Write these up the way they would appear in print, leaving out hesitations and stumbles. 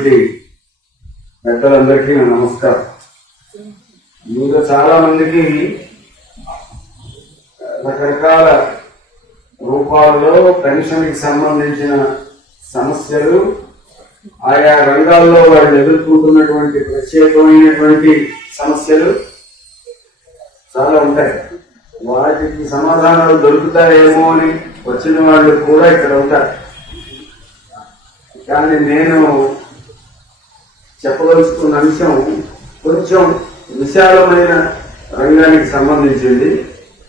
వచ్చినటువంటి పెద్దలందరికీ నా నమస్కారం. మీలో చాలా మందికి రకరకాల రూపాల్లో పెన్షన్కి సంబంధించిన సమస్యలు, ఆయా రంగాల్లో వాళ్ళు ఎదుర్కొంటున్నటువంటి ప్రత్యేకమైనటువంటి సమస్యలు చాలా ఉంటాయి. వాటికి సమాధానాలు దొరుకుతాయేమో అని వచ్చిన వాళ్ళు కూడా ఇక్కడ ఉంటారు. కానీ నేను చెప్పదలుచుకున్న అంశం కొంచెం విశాలమైన రంగానికి సంబంధించింది.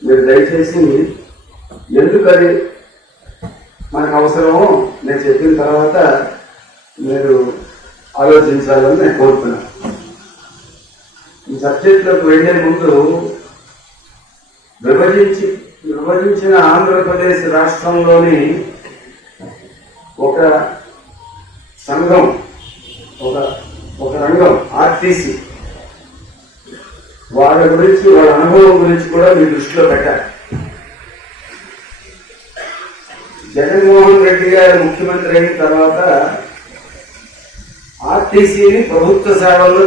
మీరు దయచేసి ఎందుకని మనకు అవసరమో నేను చెప్పిన తర్వాత మీరు ఆలోచించాలని నేను కోరుతున్నాను. ఈ సబ్జెక్టులోకి వెళ్లే ముందు విభజించిన ఆంధ్రప్రదేశ్ రాష్ట్రంలోని ఒక సంఘం, ఒక రంగం ఆర్టీసీ, వాళ్ళ గురించి, వాళ్ళ అనుభవం గురించి కూడా మీ దృష్టిలో పెట్టాలి. జగన్మోహన్ రెడ్డి గారు ముఖ్యమంత్రి అయిన తర్వాత ఆర్టీసీని ప్రభుత్వ సేవల్లో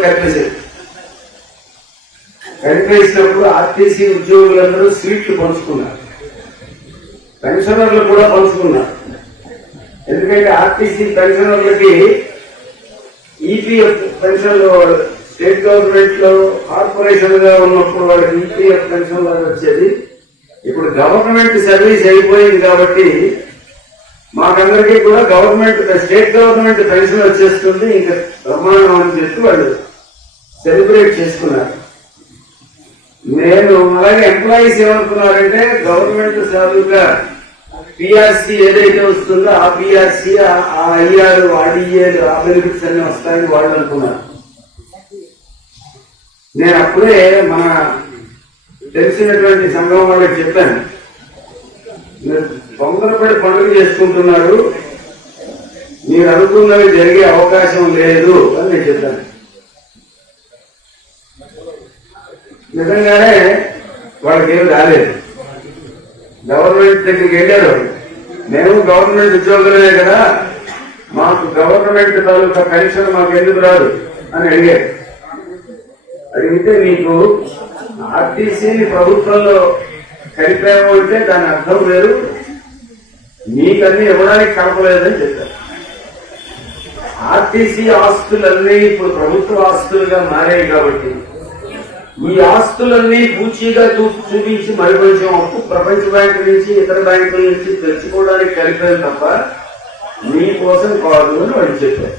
కలిపేసినప్పుడు ఆర్టీసీ ఉద్యోగులందరూ సీట్లు పంచుకున్నారు, పెన్షనర్లు కూడా పంచుకున్నారు. ఎందుకంటే ఆర్టీసీ పెన్షనర్లకి ఈపీఎఫ్ పెన్షన్లు స్టేట్ గవర్నమెంట్ లో కార్పొరేషన్ గా ఉన్నప్పుడు వాళ్ళకి ఈపీఎఫ్ పెన్షన్ లాగా వచ్చేది. ఇప్పుడు గవర్నమెంట్ సర్వీస్ అయిపోయింది కాబట్టి మాకందరికీ కూడా స్టేట్ గవర్నమెంట్ పెన్షన్ వచ్చేస్తుంది, ఇంకా ప్రమాణం అని చెప్పి వాళ్ళు సెలబ్రేట్ చేసుకున్నారు. నేను అలాగే ఎంప్లాయీస్ ఏమనుకున్నారంటే గవర్నమెంట్ సర్వీగా పిఆర్సీ ఏదైతే వస్తుందో ఆ పిఆర్సీ, ఆ ఐఆర్, ఆర్డీఏలు, ఆ బెనిఫిట్స్ అన్ని వస్తాయని వాళ్ళు అనుకున్నారు. నేను అప్పుడే మన తెలిసినటువంటి సంఘం వాళ్ళకి చెప్పాను, మీరు తొందరపడి పండుగ చేసుకుంటున్నారు, మీరు అనుకున్నవి జరిగే అవకాశం లేదు అని నేను చెప్పాను. నిజంగానే వాళ్ళకి ఏమి రాలేదు. గవర్నమెంట్ దగ్గరికి వెళ్ళారు, మేము గవర్నమెంట్ ఉద్యోగులమే కదా, మాకు గవర్నమెంట్ తాలూకా పెన్షన్ మాకు ఎందుకు రాదు అని అడిగారు. అడిగితే మీకు ఆర్టీసీని ప్రభుత్వంలో కలిపాము అంటే దాని అర్థం వేరు, మీకన్నీ ఇవ్వడానికి కలపలేదని చెప్పారు. ఆర్టీసీ ఆస్తులన్నీ ఇప్పుడు ప్రభుత్వ ఆస్తులుగా మారాయి కాబట్టి ఈ ఆస్తులన్నీ పూచీగా చూపించి మరి కొంచెం అప్పు ప్రపంచ బ్యాంకు నుంచి, ఇతర బ్యాంకుల నుంచి తెచ్చుకోవడానికి కలిపారు తప్ప మీకోసం కాదు అని వాళ్ళు చెప్పారు.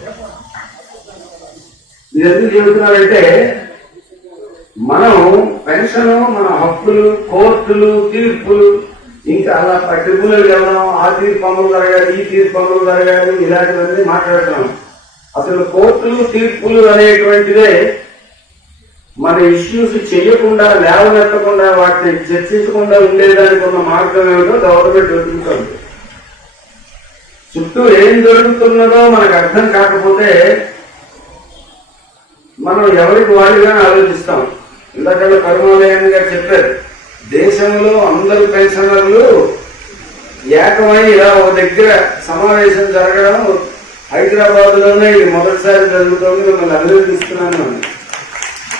ఇది ఎందుకు చెబుతున్నారంటే మనం పెన్షన్, మన హక్కులు, కోర్టులు, తీర్పులు, ఇంకా అలా ట్రిబ్యునల్ వెళ్ళడం, ఆ తీర్పు అమలు జరగాలి, ఈ తీర్పు అమలు జరగాలి, ఇలాంటివన్నీ మాట్లాడుతున్నాం. అసలు కోర్టులు, తీర్పులు అనేటువంటిదే మన ఇష్యూస్ చేయకుండా, లేవనెత్తకుండా, వాటిని చర్చించకుండా ఉండేదానికి ఉన్న మార్గం ఏమిటో గవర్నమెంట్ వెతుకుతుంది. చుట్టూ ఏం జరుగుతున్నదో మనకు అర్థం కాకపోతే మనం ఎవరికి వాడిగానే ఆలోచిస్తాం. ఇందాక కరుణాలయం గారు చెప్పారు, దేశంలో అందరు పెన్షనర్లు ఏకమై ఇలా ఒక దగ్గర సమావేశం జరగడం హైదరాబాద్ లోనే ఇది మొదటిసారి జరుగుతుంది. మిమ్మల్ని అభినందిస్తున్నాను.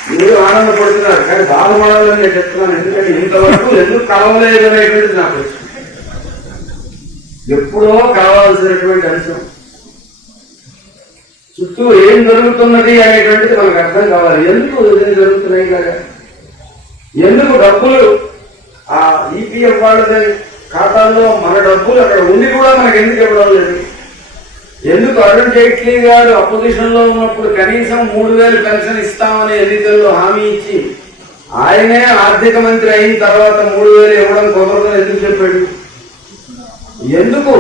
మీరు ఆనందపడుతున్నారు, కానీ బాధపడాలని నేను చెప్తున్నాను. ఎందుకంటే ఇంతవరకు ఎందుకు కలవలేదు అనేటువంటిది నాకు ఎప్పుడో కావాల్సినటువంటి అంశం. చుట్టూ ఏం జరుగుతున్నది అనేటువంటిది మనకు అర్థం కావాలి. ఎందుకు ఏం జరుగుతున్నాయి కదా, ఎందుకు డబ్బులు ఆ ఈపీఎఫ్ వాళ్ళ ఖాతాల్లో మన డబ్బులు అక్కడ ఉండి కూడా మనకు ఎందుకు ఇవ్వడం లేదు? ఎందుకు అరుణ్ జైట్లీ గారు అపోజిషన్ లో ఉన్నప్పుడు కనీసం 3,000 పెన్షన్ ఇస్తామని ఎన్నికల్లో హామీ ఇచ్చి ఆయనే ఆర్థిక మంత్రి అయిన తర్వాత 3,000 ఇవ్వడం కుదరదని ఎందుకు చెప్పాడు? ఎందుకు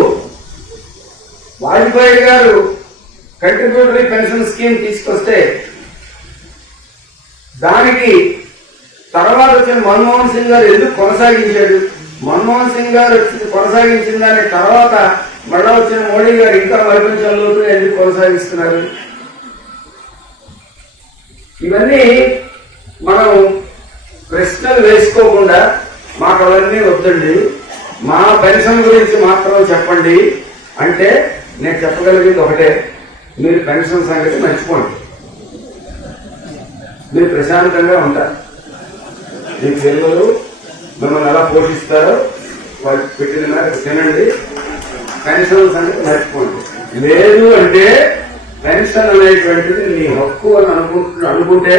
వాజ్పేయి గారు కంట్రిబ్యూటరీ పెన్షన్ స్కీమ్ తీసుకొస్తే దానికి తర్వాత వచ్చిన మన్మోహన్ సింగ్ గారు ఎందుకు కొనసాగించాడు? మన్మోహన్ సింగ్ గారు కొనసాగించిన దాని తర్వాత మళ్ళా వచ్చిన మోడీ గారు ఇంకా మరికొంచెంలో ఎందుకు కొనసాగిస్తున్నారు? ఇవన్నీ మనం ప్రశ్నలు వేసుకోకుండా మాకు అవన్నీ వద్దండి, మా పెన్షన్ గురించి మాత్రం చెప్పండి అంటే నేను చెప్పగలిగేది ఒకటే, మీరు పెన్షన్ సంగతి మర్చిపోండి. మీరు ప్రశాంతంగా ఉంటారు. మీ పిల్లలు మిమ్మల్ని ఎలా పోషిస్తారో వాళ్ళు పెట్టిన మేరకు తినండి. పెన్షన్ సంగతి మర్చిపోండి. లేదు అంటే పెన్షన్ అనేటువంటిది నీ హక్కు అని అనుకుంటే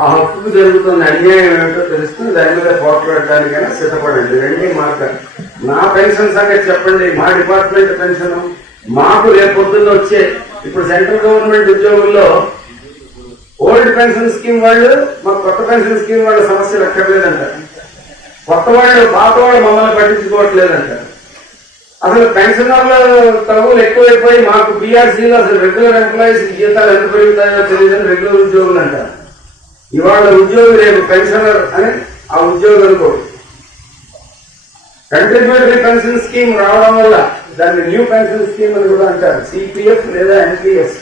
ఆ హక్కుకు జరుగుతున్న అన్యాయం ఏమిటో తెలుస్తుంది. దాని మీద పోట్లాడడానికైనా సిద్ధపడండి. రెండే మార్గాలు. నా పెన్షన్ సంగతి చెప్పండి. మా డిపార్ట్మెంట్ పెన్షన్ మాకు రేపు పొద్దున్న వచ్చే ఇప్పుడు సెంట్రల్ గవర్నమెంట్ ఉద్యోగుల్లో ఓల్డ్ పెన్షన్ స్కీమ్ వాళ్ళు మాకు కొత్త పెన్షన్ స్కీమ్ వాళ్ళ సమస్యలు ఎక్కర్లేదంట. కొత్త వాళ్ళు పాత వాళ్ళు మమ్మల్ని పట్టించుకోవట్లేదంట. అసలు పెన్షనర్ల తగులు ఎక్కువైపోయి మాకు బీఆర్సీలో అసలు రెగ్యులర్ ఎంప్లాయీస్ జీతాలు ఎంత పెరుగుతాయో తెలియదని రెగ్యులర్ ఉద్యోగులు అంట. ఇవాళ ఉద్యోగి రేపు పెన్షనర్ అని ఆ ఉద్యోగి అనుకోడు. కంట్రిబ్యూటరీ పెన్షన్ స్కీమ్ రావడం వల్ల దాన్ని న్యూ పెన్షన్ స్కీమ్ అని కూడా అంటారు. సిపిఎఫ్ లేదా ఎన్పిఎస్.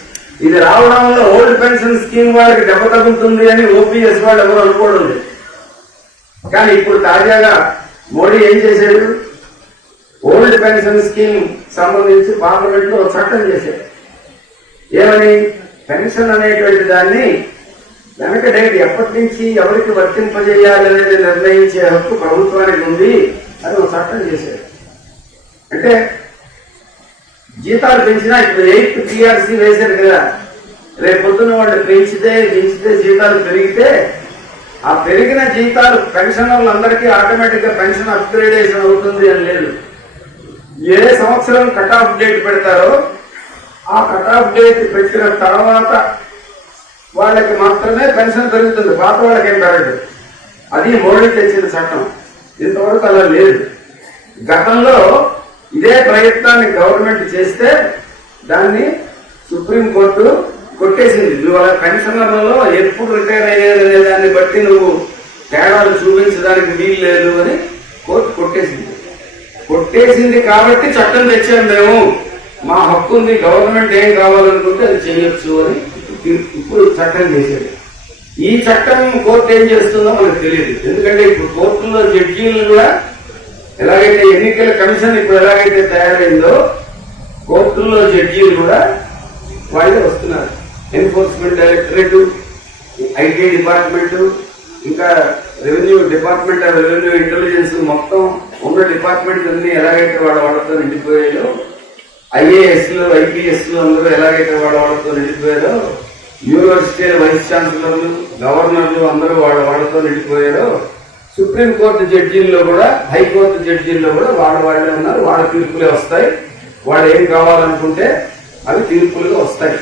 ఇది రావడం వల్ల ఓల్డ్ పెన్షన్ స్కీమ్ వాళ్ళకి దెబ్బ తగ్గుతుంది అని ఓపీఎస్ వాళ్ళు ఎవరు అనుకోవడం లేదు. కానీ ఇప్పుడు తాజాగా మోడీ ఏం చేశాడు? ఓల్డ్ పెన్షన్ స్కీమ్ సంబంధించి పార్లమెంట్ లో చట్టం చేశారు. ఏమని? పెన్షన్ అనేటువంటి దాన్ని వెనక డేట్ ఎప్పటి నుంచి ఎవరికి వర్తింపజేయాలనేది నిర్ణయించే హక్కు ప్రభుత్వానికి ఉంది అని ఒక చట్టం చేశారు. అంటే జీతాలు పెంచినా ఇప్పుడు 8th టీఆర్సీ వేశారు కదా, రేపు పొద్దున్న వాళ్ళు పెంచితే జీతాలు పెరిగితే ఆ పెరిగిన జీతాలు పెన్షనర్లందరికీ ఆటోమేటిక్ గా పెన్షన్ అప్గ్రేడేషన్ అవుతుంది అని లేదు. ఏ సంవత్సరం కట్ ఆఫ్ డేట్ పెడతారో ఆ కట్ ఆఫ్ డేట్ పెట్టిన తర్వాత వాళ్ళకి మాత్రమే పెన్షన్ పెరుగుతుంది. పాత వాళ్ళకి ఏం పెరగదు. అది మోడీ తెచ్చిన చట్టం. ఇంతవరకు అలా లేదు. గతంలో ఇదే ప్రయత్నాన్ని గవర్నమెంట్ చేస్తే దాన్ని సుప్రీంకోర్టు కొట్టేసింది. నువ్వు అలా పెన్షనర్లలో ఎప్పుడు రిటైర్ అయ్యేదనే దాన్ని బట్టి నువ్వు తేడాలు చూపించడానికి వీలు లేదు అని కోర్టు కొట్టేసింది కాబట్టి చట్టం తెచ్చాము మేము. మా హక్కు ఉంది, గవర్నమెంట్ ఏం కావాలనుకుంటే అది చేయొచ్చు అని ఇప్పుడు చట్టం చేసేది. ఈ చట్టం కోర్టు ఏం చేస్తుందో మనకు తెలియదు. ఎందుకంటే ఇప్పుడు కోర్టులో జడ్జీలు కూడా ఎలాగైతే ఎన్నికల కమిషన్ ఇప్పుడు ఎలాగైతే తయారైందో కోర్టుల్లో జడ్జీలు కూడా వాళ్ళే వస్తున్నారు. ఎన్ఫోర్స్మెంట్ డైరెక్టరేట్, ఐటీ డిపార్ట్మెంట్, ఇంకా revenue department of revenue intelligence, మొత్తం ఉన్న డిపార్ట్మెంట్ అన్ని ఎలాగైతే వాళ్ళతో నిండిపోయాయో, ఐఏఎస్లు ఐపీఎస్లు అందరూ ఎలాగైతే వాళ్ళతో నిండిపోయారో, యూనివర్సిటీ వైస్ ఛాన్సలర్లు గవర్నర్లు అందరూ వాళ్ళతో నిండిపోయారో, సుప్రీంకోర్టు జడ్జీల్లో కూడా హైకోర్టు జడ్జీల్లో కూడా వాళ్ళే ఉన్నారు. వాళ్ళ తీర్పులే వస్తాయి. వాళ్ళు ఏం కావాలనుకుంటే అవి తీర్పులుగా వస్తాయి.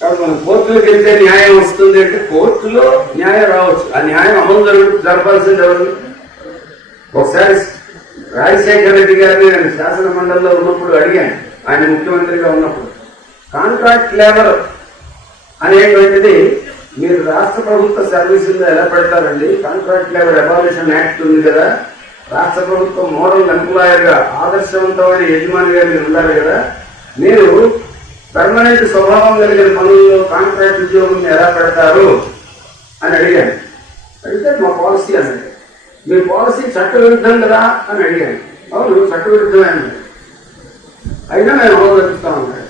కాబట్టి మనం కోర్టులకు వెళ్తే న్యాయం వస్తుంది అంటే కోర్టులో న్యాయం రావచ్చు. ఆ న్యాయం అమలు జరపాల్సింది ఎవరు? ఒకసారి రాజశేఖర రెడ్డి గారిని నేను శాసన మండలిలో ఉన్నప్పుడు అడిగాను. ఆయన ముఖ్యమంత్రిగా ఉన్నప్పుడు కాంట్రాక్ట్ లేబర్ అనేటువంటిది మీరు రాష్ట్ర ప్రభుత్వ సర్వీసుల్లో ఎలా పెడతారండి? కాంట్రాక్ట్ లేబర్ అబాలిషన్ యాక్ట్ ఉంది కదా, రాష్ట్ర ప్రభుత్వం మోడల్ ఎంప్లాయర్ గా ఆదర్శవంతమైన యజమానిగా మీరు ఉండాలి కదా, మీరు పర్మనెంట్ స్వభావం కలిగిన పనుల్లో కాంట్రాక్ట్ ఉద్యోగుల్ని ఎలా పెడతారు అని అడిగాను. అడిగితే మా పాలసీ అన్నాడు. మీ పాలసీ చట్టవిరుద్ధం కదా అని అడిగాను. అవును చట్టవిరుద్ధమే అన్నాడు. అయినా మేము అవగలుగుతామన్నాడు.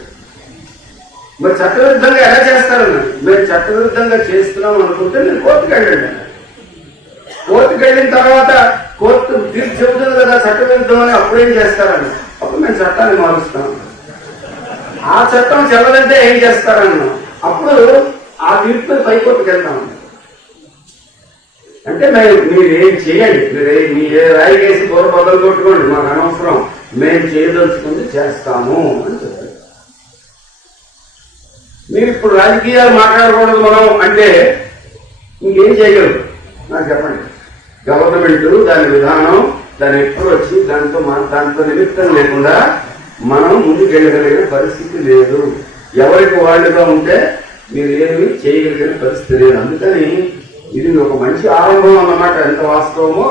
మరి చట్టవిరుద్ధంగా ఎలా చేస్తారన్నాడు. మేము చట్టవిరుద్ధంగా చేస్తున్నాం అనుకుంటే నేను కోర్టుకు వెళ్ళండి. కోర్టుకు వెళ్ళిన తర్వాత కోర్టు తీర్పు చెబుతుంది కదా చట్టవిరుద్ధం అని, అప్పుడేం చేస్తారని. అప్పుడు మేము చట్టాన్ని మారుస్తాం. ఆ చట్టం చెల్లదంటే ఏం చేస్తారన్నాం. అప్పుడు ఆ తీర్పు పైకోర్టుకు వెళ్తాం. అంటే మీరు ఏం చేయండి, మీ ఏ రాయి వేసి బోర బద్దలు కొట్టుకోండి, మాకు అనవసరం, మేము చేయదలుచుకుంది చేస్తాము అని చెప్పారు. మీరు ఇప్పుడు రాజకీయాలు మాట్లాడకూడదు మనం అంటే ఇంకేం చేయగలరు నాకు చెప్పండి. గవర్నమెంట్ దాని విధానం, దాని అప్రోచ్, దాంతో నిమిత్తం లేకుండా మనం ముందుకెళ్ళగలిగిన పరిస్థితి లేదు. ఎవరికి వాళ్ళుగా ఉంటే మీరు ఏమి చేయగలిగిన పరిస్థితి లేదు. అందుకని ఇది ఒక మంచి ఆరంభం అన్నమాట. ఎంత వాస్తవమో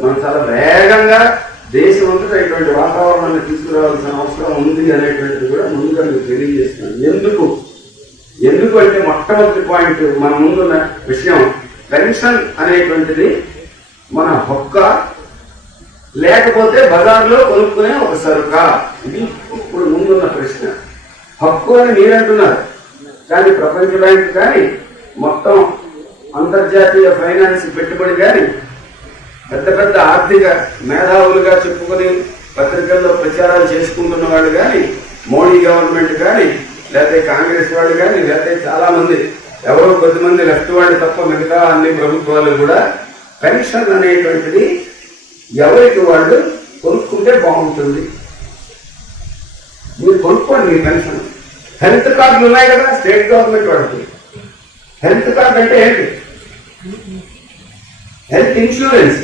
మనం చాలా వేగంగా దేశం అంతటా ఇటువంటి వాతావరణాన్ని తీసుకురావాల్సిన అవసరం ఉంది అనేటువంటిది కూడా ముందుగా మీకు తెలియజేస్తున్నాను. ఎందుకు అంటే మొట్టమొదటి పాయింట్ మన ముందున్న విషయం, పెన్షన్ అనేటువంటిది మన హక్కు లేకపోతే బజార్లో కొనుక్కునే ఒక సరుకా? ఇది ఇప్పుడు ముందున్న ప్రశ్న. హక్కు అని మీరంటున్నారు, కానీ ప్రపంచ బ్యాంకు కానీ మొత్తం అంతర్జాతీయ ఫైనాన్స్ పెట్టుబడి కానీ పెద్ద పెద్ద ఆర్థిక మేధావులుగా చెప్పుకొని పత్రికల్లో ప్రచారాలు చేసుకుంటున్న వాళ్ళు కానీ, మోడీ గవర్నమెంట్ కానీ, లేకపోతే కాంగ్రెస్ వాళ్ళు కానీ, లేకపోతే చాలా మంది ఎవరో కొద్దిమంది లెఫ్ట్ వాళ్ళు తప్ప మిగతా అన్ని ప్రభుత్వాలు కూడా పెన్షన్ అనేటువంటిది ఎవరికి వాళ్ళు కొనుక్కుంటే బాగుంటుంది, మీరు కొనుక్కోండి మీ పెన్షన్. హెల్త్ కార్డులు ఉన్నాయి కదా స్టేట్ గవర్నమెంట్ వాళ్ళకి. హెల్త్ కార్డు అంటే ఏంటి? Health insurance.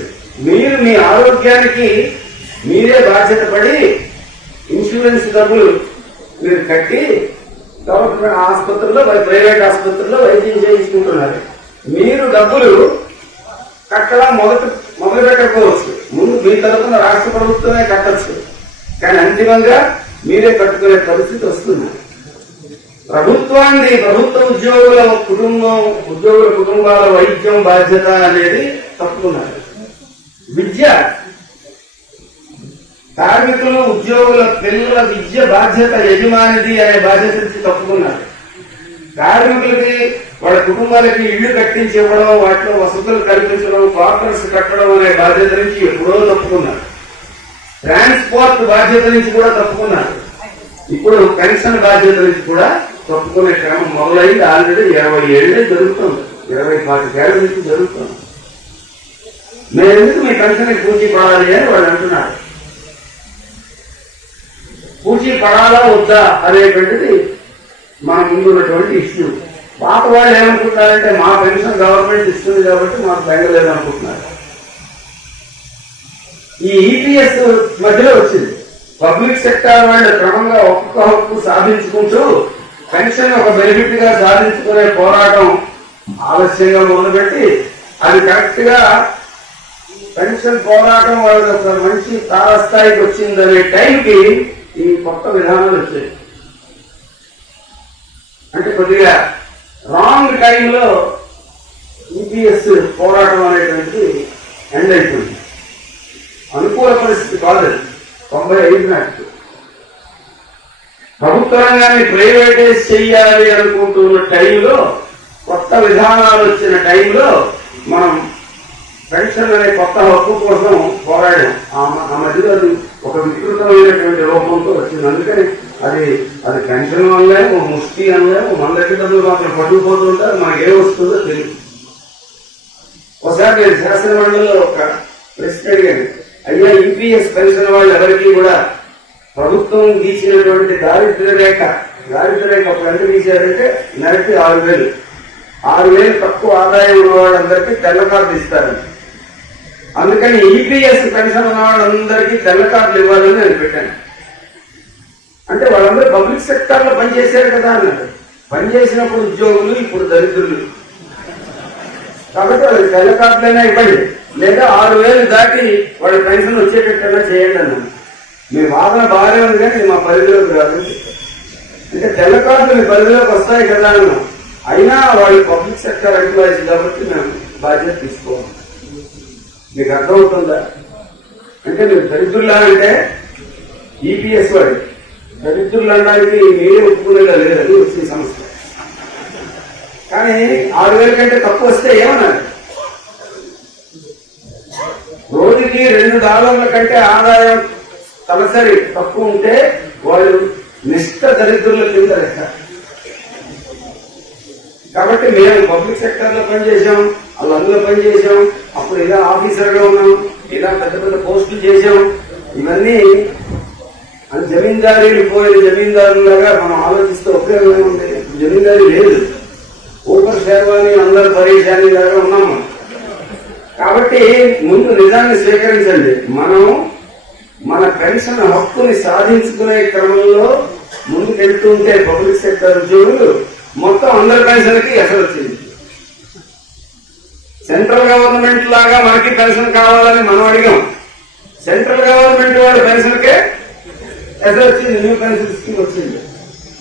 మీరు మీ ఆరోగ్యానికి మీరే బాధ్యత పడి ఇన్సూరెన్స్ డబ్బులు మీరు కట్టి గవర్నమెంట్ ఆసుపత్రుల్లో ప్రైవేట్ ఆసుపత్రుల్లో వైద్యం చేయించుకుంటున్నారు. మీరు డబ్బులు కట్టడం మొదలు పెట్టకపోవచ్చు, ముందు మీ తరఫున రాష్ట్ర ప్రభుత్వమే కట్టచ్చు, కానీ అంతిమంగా మీరే కట్టుకునే పరిస్థితి వస్తుంది. ప్రభుత్వ ఉద్యోగుల కుటుంబాల వైద్యం బాధ్యత అనేది తప్పుకున్నారు. విద్య, కార్మికులు ఉద్యోగుల పిల్లల విద్య బాధ్యత యజమానిది అనే బాధ్యత నుంచి తప్పుకున్నారు. కార్మికులకి వాళ్ళ కుటుంబాలకి ఇళ్లు కట్టించి ఇవ్వడం, వాటిలో వసతులు కల్పించడం, క్వార్టర్స్ కట్టడం అనే బాధ్యత నుంచి ఎప్పుడో తప్పుకున్నారు. ట్రాన్స్పోర్ట్ బాధ్యత నుంచి కూడా తప్పుకున్నారు. ఇప్పుడు పెన్షన్ బాధ్యత నుంచి కూడా తప్పుకునే క్రమం మొదలైంది. ఆల్రెడీ 20 ఏళ్లే జరుగుతుంది, 20-25 ఏళ్ల నుంచి జరుగుతుంది. మేమెందుకు మీ పెన్షన్ పూచీ పడాలి అని వాళ్ళు అంటున్నారు. పూచీ పడాలా వద్దా అనేటువంటిది మన ముందు ఉన్నటువంటి ఇష్యూ. పాత వాళ్ళు ఏమనుకుంటున్నారంటే మా పెన్షన్ గవర్నమెంట్ ఇస్తుంది కాబట్టి మాకు బెంగలేదు అనుకుంటున్నారు. ఈ ఈపీఎస్ మధ్యలో వచ్చింది. పబ్లిక్ సెక్టార్ వాళ్ళు క్రమంగా ఒక్కొక్క హక్కు సాధించుకుంటూ పెన్షన్ ఒక బెనిఫిట్ గా సాధించుకునే పోరాటం ఆలస్యంగా మొదలుపెట్టి అది కరెక్ట్ గా పెన్షన్ పోరాటం వాళ్ళకి ఒక మంచి తారస్థాయికి వచ్చిందనే టైంకి ఈ కొత్త విధానాలు వచ్చాయి. అంటే కొద్దిగా రాంగ్ టైంలో ఈపీఎస్ పోరాటం అనేటువంటి ఎండ్ అయిపోయింది. అనుకూల పరిస్థితి కాదు. 95 నాటికి ప్రభుత్వ రంగాన్ని ప్రైవేటైజ్ చెయ్యాలి అనుకుంటున్న టైంలో, కొత్త విధానాలు వచ్చిన టైంలో మనం పెన్షన్ అనే కొత్త హక్కు కోసం పోరాడాం. ఆ మధ్యలో అది ఒక వికృతమైనటువంటి రూపంతో వచ్చింది. అందుకని అది పెన్షన్ అనలేము, ముష్టి అనలేము. మన దగ్గర డబ్బులు మాత్రం పట్టుకుపోతూ ఉంటారు, మనకి ఏం వస్తుందో తెలియదు. ఒకసారి నేను శాసన మండలిలో ఒక ప్రశ్న అడిగాను, అయ్యా ఈపీఎస్ పెన్షన్ వాళ్ళు ఎవరికి కూడా ప్రభుత్వం గీసినటువంటి దారిద్ర్య రేఖ అప్పుడు ఎంత గీశారంటే నెలకి 6,000 తక్కువ ఆదాయం ఉన్న వాళ్ళందరికీ తెల్ల కార్డు ఇస్తారు. అందుకని ఈపీఎస్ పెన్షన్ ఉన్న వాళ్ళందరికీ తెల్ల కార్డులు ఇవ్వాలని నేను పెట్టాను. అంటే వాళ్ళందరూ పబ్లిక్ సెక్టార్ లో పనిచేశారు కదా అన్నారు. పనిచేసినప్పుడు ఉద్యోగులు, ఇప్పుడు దరిద్రులు, కాబట్టి వాళ్ళకి తెల్ల కార్డులైనా ఇవ్వండి, లేదా 6,000 దాటి వాళ్ళ పెన్షన్ వచ్చేటట్టుగా చేయండి అన్నాను. మీ వాదన బాగానే ఉంది కానీ మా పరిధిలోకి రాదు. అంటే తెల్ల కార్డులు మీ పరిధిలోకి వస్తాయి కదా అన్నాం. అయినా వాళ్ళు పబ్లిక్ సెక్టర్ ఎంప్లాయీస్ కాబట్టి మేము బాధ్యత తీసుకోవాలి. మీకు అర్థమవుతుందా? అంటే మీరు దరిద్రులా అంటే ఈపీఎస్ వాడి దరిద్రులు అనడానికి మీరే ఒప్పుకునేలా లేదు, అది వచ్చిన సమస్య. కానీ 6,000 కంటే తక్కువ వస్తే ఏమన్నారు? రోజుకి $2 కంటే ఆదాయం తలసరి తక్కువ ఉంటే వాళ్ళు నిష్ఠ దరిద్రుల కింద లెక్క. కాబట్టి మేము పబ్లిక్ సెక్టర్ లో పనిచేసాం, అందులో పనిచేసాం, అప్పుడు ఇలా ఆఫీసర్ గా ఉన్నాం, ఇలా పెద్ద పెద్ద పోస్టులు చేసాం. ఇవన్నీ జమీందారీలు పోయిన జమీందారులాగా మనం ఆలోచిస్తే ఉపయోగం ఉంది. జమీందారీ లేదు, ఊపర్ శర్వాణి అందరు పరేషాని లాగా ఉన్నాం. కాబట్టి ముందు నిజాన్ని స్వీకరించండి. మనం మన పెన్షన్ హక్కుని సాధించుకునే క్రమంలో ముందుకెళ్తుంటే పబ్లిక్ సెక్టర్ ఉద్యోగులు మొత్తం అందరి పెన్షన్కి ఎసరు వచ్చింది. సెంట్రల్ గవర్నమెంట్ లాగా మనకి పెన్షన్ కావాలని మనం అడిగాం. సెంట్రల్ గవర్నమెంట్ వాళ్ళ పెన్షన్కే ఎసరు వచ్చింది, న్యూ పెన్షన్ స్కీమ్ వచ్చింది.